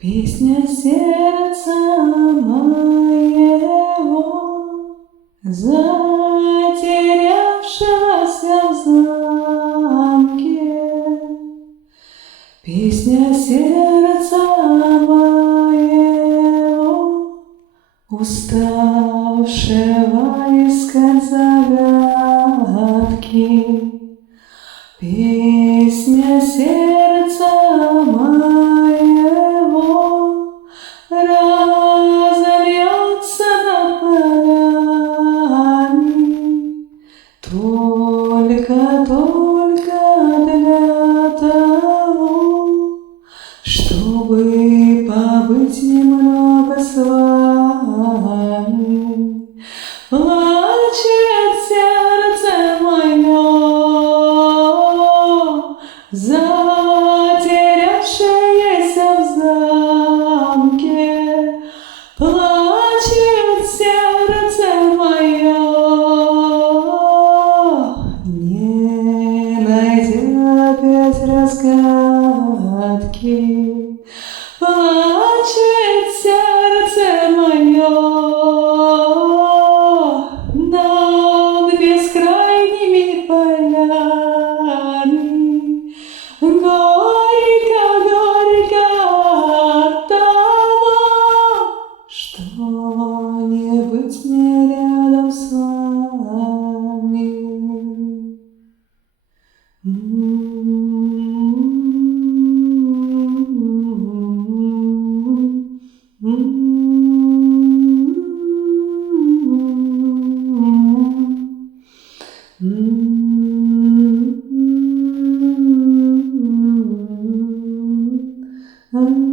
Песня сердца моего, затерявшегося в замке. Песня сердца моего, уставшего искать загадки. Песня сердца моего разольется над полями, только для того, чтобы побыть немного с вами. Плачет сердце мое, затерявшееся в замке. Плачет сердце мое, не найдя опять разгадки. Плачет сердце мое над бескрайними полями. Горько, горько от того, что не быть мне рядом с вами. Mm-hmm.